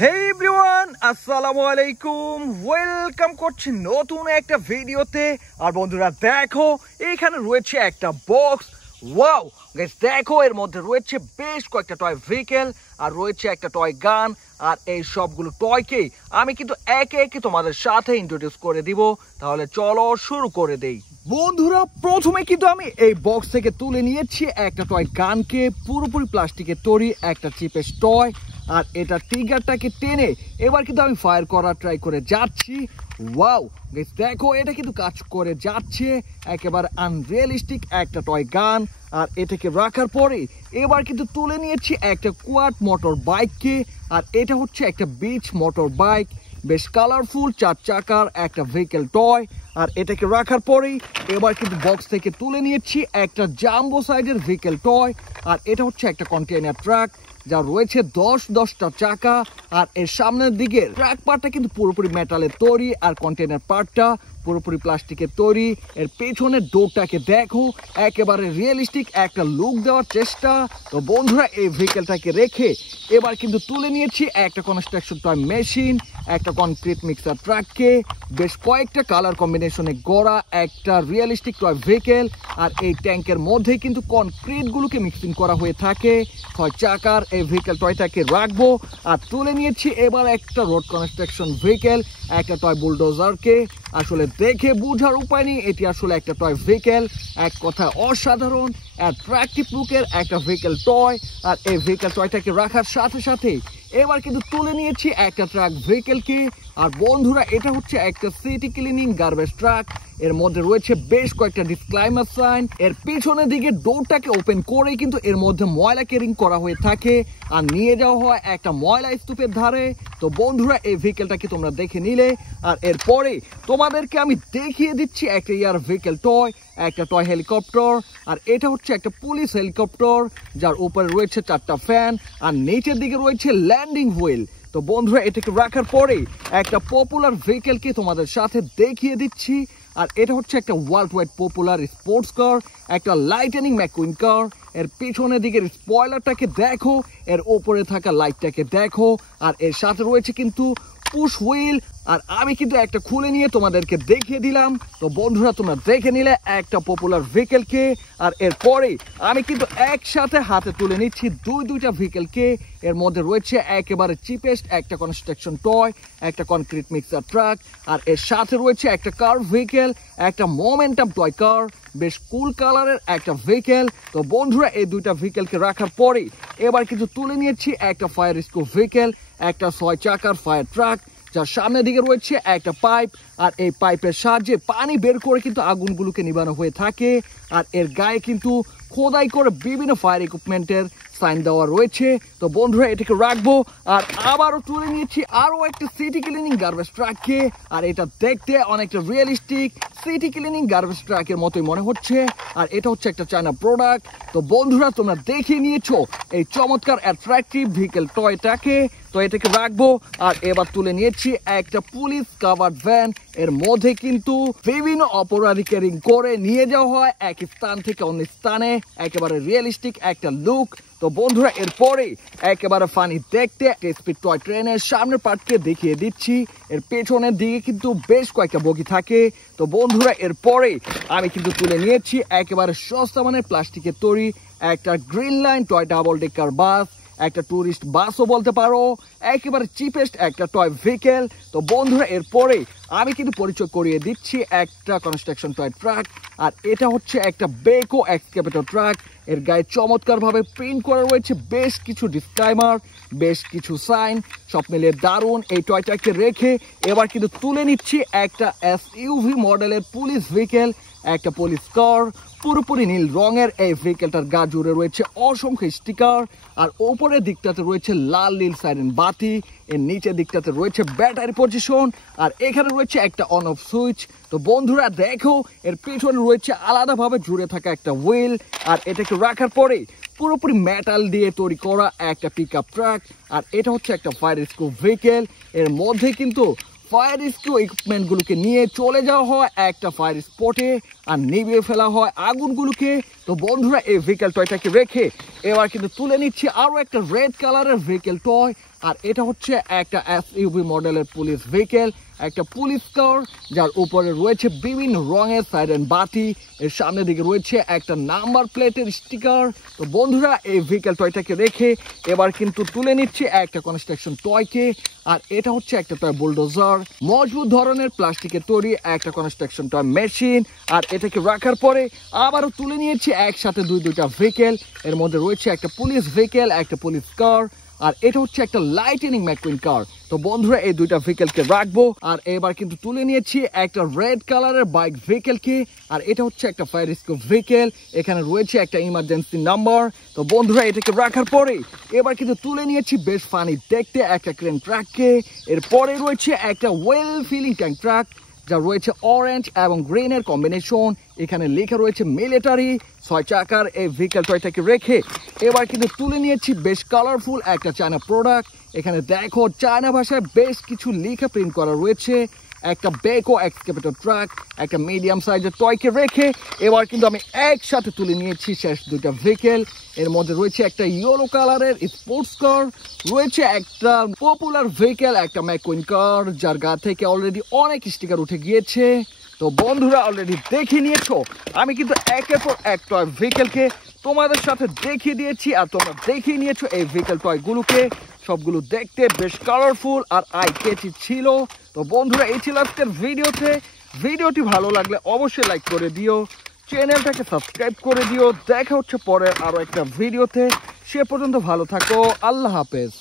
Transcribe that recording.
হে everyone, আসসালামু আলাইকুম। Welcome করছি নতুন একটা ভিডিওতে। আর বন্ধুরা দেখো, এখানে রয়েছে একটা বক্স। ওয়াও গাইস, দেখো এর মধ্যে রয়েছে বেশ কয়েকটা টয় ভেহিকেল আর রয়েছে একটা টয় গান। আর এই সবগুলো টয়কে আমি কিন্তু একে একে তোমাদের সাথে ইন্ট্রোডিউস করে দিব। তাহলে চলো শুরু করে দেই। বন্ধুরা, প্রথমে কিন্তু আমি এই বক্স থেকে তুলে নিয়েছি একটা টয় গানকে, পুরোপুরি প্লাস্টিকের তৈরি একটা চিপেস্ট টয়। আর এটা ট্রিগারটাকে টেনে এবার কিন্তু আমি ফায়ার করার ট্রাই করে যাচ্ছি। ওয়াও গাইস, দেখো এটা কিন্তু কাজ করে যাচ্ছে। একেবারে আনরিয়ালিস্টিক একটা টয় গান। আর এটাকে রাখার পরে এবার কিন্তু তুলে নিয়েছি একটা কোয়াড মোটর বাইককে। আর এটা হচ্ছে একটা বিচ মোটর বাইক, বেশ কালারফুল চার চাকার একটা ভেহিকেল টয়। আর এটাকে রাখার পরেই এবার কিন্তু বক্স থেকে তুলে নিয়েছি একটা জাম্বো সাইজের ভেহিকেল টয়। আর এটা হচ্ছে একটা কন্টেইনার ট্রাক, যা রয়েছে 10টা চাকা। আর এর সামনের দিকে ট্রাক পার্টটা কিন্তু পুরোপুরি মেটালের তৈরি আর কন্টেইনার পার্টটা পুরোপুরি প্লাস্টিকের তৈরি। এর পেছনের ডোরটাকে দেখো, একেবারে রিয়েলিস্টিক একটা লুক দেওয়ার চেষ্টা। তো বন্ধুরা, এই ভেহিকেলটাকে রেখে এবার কিন্তু তুলে নিয়েছি একটা কনস্ট্রাকশন টয় মেশিন, একটা কনক্রিট মিক্সার ট্রাককে, বেশ কয়েকটা কালার কম্বিনেশনে গড়া একটা রিয়েলিস্টিক টয় ভেহিকেল। আর এই ট্যাঙ্কের মধ্যে কিন্তু কনক্রিট গুলোকে মিক্সিং করা হয়ে থাকে। 6 চাকার এই ভেহিকেল টয়টাকে রাখবো। আর তুলে নিয়েছি এবার একটা রোড কনস্ট্রাকশন ভেহিকেল, একটা টয় বুলডোজারকে। আসলে দেখে বোঝার উপায় নেই, এটি আসলে একটা টয় ভেহিকেল। এক কথা অসাধারণ অ্যাট্রাকটিভ লুকের একটা ভেহিকেল টয়। আর এই ভেহিকেল টয়টাকে রাখার সাথে সাথে এবার কিন্তু তুলে নিয়েছি একটা ট্রাক ভেহিকেলকে। আর বন্ধুরা, এটা হচ্ছে একটা সিটি ক্লিনিং গার্বেজ ট্রাক। এর মধ্যে রয়েছে বেশ কয়েকটা ডিসক্লাইমার সাইন। এর পিছনের দিকে ডোরটাকে ওপেন করে কিন্তু এর মধ্যে ময়লা ক্যারিং করা হয়ে থাকে আর নিয়ে যাওয়া হয় একটা ময়লা স্তূপের ধারে। তো বন্ধুরা, এই ভেহিকেলটাকে তোমরা দেখে নিলে। আর এরপরে তোমাদেরকে আমি দেখিয়ে দিচ্ছি একটা এয়ার ভেহিকেল টয়, একটা টয় হেলিকপ্টার। আর এটা হচ্ছে একটা পুলিশ হেলিকপ্টার, যার উপরে রয়েছে 4টা ফ্যান আর নিচের দিকে রয়েছে ল্যান্ডিং হুইল। তো বন্ধুরা, এটাকে রাখার পরে একটা পপুলার ভেহিকেলকে তোমাদের সাথে দেখিয়ে দিচ্ছি। আর এটা হচ্ছে একটা world wide popular sports car, একটা লাইটেনিং ম্যাকুইন কার। এর পিছনের দিকের স্পয়লারটাকে দেখো, এর ওপরে থাকা লাইটটাকে দেখো। আর এর সাথে রয়েছে কিন্তু পুশ হুইল। আর আমি কিন্তু একটা খুলে নিয়ে তোমাদেরকে দেখিয়ে দিলাম। তো বন্ধুরা, তোমরা দেখে নিলে একটা পপুলার ভেহিকেলকে। আর এরপরে আমি কিন্তু একসাথে হাতে তুলে নিচ্ছি দুইটা ভেহিকেলকে। এর মধ্যে রয়েছে একেবারে চিপেস্ট একটা কনস্ট্রাকশন টয়, একটা কনক্রিট মিক্সার ট্রাক। আর এর সাথে রয়েছে একটা কার ভেহিকেল, একটা মোমেন্টাম টয় কার, বেশ কুল কালারের একটা ভেহিকেল। তো বন্ধুরা, এই দুইটা ভেহিকেলকে রাখার পরে এবার কিন্তু তুলে নিয়েছি একটা ফায়ার রেস্কিউ ভেহিকেল, একটা 6 চাকার ফায়ার ট্রাক, যার সামনের দিকে রয়েছে একটা পাইপ। আর এই পাইপের সাহায্যে পানি বের করে কিন্তু আগুনগুলোকে নিবানো হয়ে থাকে। আর এর গায়ে কিন্তু খোদাই করে বিভিন্ন ফায়ার ইকুইপমেন্টের সাইন দেওয়া রয়েছে। তো বন্ধুরা, এটাকে রাখবো। আর আবারও তুলে নিয়েছি আরো একটা সিটি ক্লিনিং গার্বেজ ট্রাককে। আর এটা দেখতে অনেকটা রিয়েলিস্টিক সিটি ক্লিনিং গার্বেজ ট্রাকের মতোই মনে হচ্ছে। আর এটা হচ্ছে একটা চায়না প্রোডাক্ট। তো বন্ধুরা, তোমরা দেখে নিয়েছো এই চমৎকার অ্যাট্রাকটিভ ভেহিকেল টয়টাকে। তো এটাকে রাখবো। আর এবার তুলে নিয়েছি একটা পুলিশ কাভার্ড ভ্যান। এর মধ্যে কিন্তু বিভিন্ন অপরাধী ক্যারিং করে নিয়ে যাওয়া হয় এক স্থান থেকে অন্য স্থানে, একেবারে রিয়েলিস্টিক একটা লুক। তো বন্ধুরা, এরপরে একেবারে ফানি দেখতে স্পিড টয় ট্রেনের সামনের পার্টকে দেখিয়ে দিচ্ছি। এর পেছনের দিকে কিন্তু বেশ কয়েকটা বগি থাকে। তো বন্ধুরা, এরপরে আমি কিন্তু তুলে নিয়েছি একেবারে সস্তা মানের প্লাস্টিকের তৈরি একটা green line toy double decker বাস, একটা টুরিস্ট বাসও বলতে পারো, একেবারে চিপেস্ট একটা টয় ভেহিকেল। তো বন্ধুরা, এরপরে আমি কিন্তু পরিচয় করিয়ে দিচ্ছি একটা কনস্ট্রাকশন টয় ট্রাক। আর এটা হচ্ছে একটা বেকো এক্সকেভেটর ট্রাক। এর গায়ে চমৎকার ভাবে প্রিন্ট করা রয়েছে বেশ কিছু ডিসক্লাইমার, বেশ কিছু সাইন, সব মিলিয়ে দারুণ। এই টয়টাকে রেখে এবার কিন্তু তুলে নিচ্ছি একটা এসইউভি মডেলের পুলিশ ভেহিকেল, একটা পুলিশ কার, পুরোপুরি নীল রঙের। এই ভেহিকেলটার গা জুড়ে রয়েছে অসংখ্য স্টিকার। আর উপরের দিকটাতে রয়েছে লাল নীল সাইরেন বাতি। এর নিচের দিকটাতে রয়েছে ব্যাটারি পজিশন। আর এখানে রয়েছে একটা অন অফ সুইচ। তো বন্ধুরা দেখো, এর পেছনে রয়েছে আলাদাভাবে জুড়ে থাকা একটা হুইল। আর এটাকে রাখার পরে পুরোপুরি মেটাল দিয়ে তৈরি করা একটা পিক আপ ট্রাক। আর এটা হচ্ছে একটা ফায়ার রেস্কিউ ভেহিকেল। এর মধ্যে কিন্তু ফায়ার রেস্কিউ ইকুইপমেন্টগুলোকে নিয়ে চলে যাওয়া হয় একটা ফায়ার স্পটে আর নিভিয়ে ফেলা হয় আগুনগুলোকে। তো বন্ধুরা, এই ভেহিকেল টয়টাকে রেখে এবার কিন্তু তুলে নিচ্ছি আরো একটা রেড কালারের ভেহিকেল টয়। আর এটা হচ্ছে একটা এসইউভি মডেলের পুলিশ ভেহিকেল, একটা পুলিশ কার যার উপরে রয়েছে বিভিন্ন রঙের সাইরেন বাতি, এর সামনের দিকে রয়েছে একটা নাম্বার প্লেটের স্টিকার। তো বন্ধুরা এই ভেহিকেল টয়টাকে রেখে এবার কিন্তু তুলে নিচ্ছে একটা কনস্ট্রাকশন টয়কে। আর এটা হচ্ছে একটা টয় বুলডোজার, মজবুত ধরনের প্লাস্টিকের তৈরি একটা কনস্ট্রাকশন টয় মেশিন। আর এটাকে রাখার পরে আবারও তুলে নিয়েছে একসাথে দুইটা ভেহিকেল, এর মধ্যে রয়েছে একটা পুলিশ ভেহিকেল, একটা পুলিশ কার, আর এটা হচ্ছে একটা লাইটেনিং ম্যাকুইন কার। তো বন্ধুরা এই দুইটা ভেহিকেলকে রাখবো। আর এবার কিন্তু তুলে নিয়েছি একটা রেড কালারের বাইক ভেহিকেলকে, আর এটা হচ্ছে একটা ফায়ার রেস্কিউ ভেহিকেল, এখানে রয়েছে একটা ইমার্জেন্সি নাম্বার। তো বন্ধুরা এটাকে রাখার পরে এবার কিন্তু তুলে নিয়েছি বেশ ফানি দেখতে একটা ক্রেন ট্রাককে। এরপরে রয়েছে একটা ওয়েল ফিলিং ট্যাঙ্ক ট্রাক যা রয়েছে অরেঞ্জ এবং গ্রিনের কম্বিনেশন, এখানে লেখা রয়েছে মিলিটারি। 6 চাকার এই ভেহিকেল টয়টাকে রেখে এবার কিন্তু তুলে নিয়েছি বেশ কালারফুল একটা চায়না প্রোডাক্ট। এখানে দেখো চায়না ভাষায় বেশ কিছু লেখা প্রিন্ট করা রয়েছে। একটা বেকো এক্সকেভেটর ট্রাক, একটা মিডিয়াম সাইজের টয়কে রেখে এবার কিন্তু আমি একসাথে তুলে নিয়েছি শেষ দুইটা ভেহিকেল। এর মধ্যে রয়েছে একটা ইয়েলো কালারের স্পোর্টস কার, রয়েছে একটা পপুলার ভেহিকেল একটা ম্যাকুইন কার যার গা থেকে অলরেডি অনেক স্টিকার উঠে গিয়েছে। তো বন্ধুরা অলরেডি দেখে নিয়েছো, আমি কিন্তু একের পর এক টয় ভেহিকেলকে তোমাদের সাথে দেখিয়ে দিয়েছি, আর তোমরা দেখিয়ে নিয়েছো এই ভেহিকেল টয়গুলোকে। সবগুলো দেখতে বেশ কালারফুল আর আই ক্যাচি ছিল। তো বন্ধুরা এই ছিল আজকের ভিডিওটি ভালো লাগলে অবশ্যই লাইক করে দিও, চ্যানেলটাকে সাবস্ক্রাইব করে দিও। দেখা হচ্ছে পরে আরো একটা ভিডিওতে, সে পর্যন্ত ভালো থাকো, আল্লাহ হাফেজ।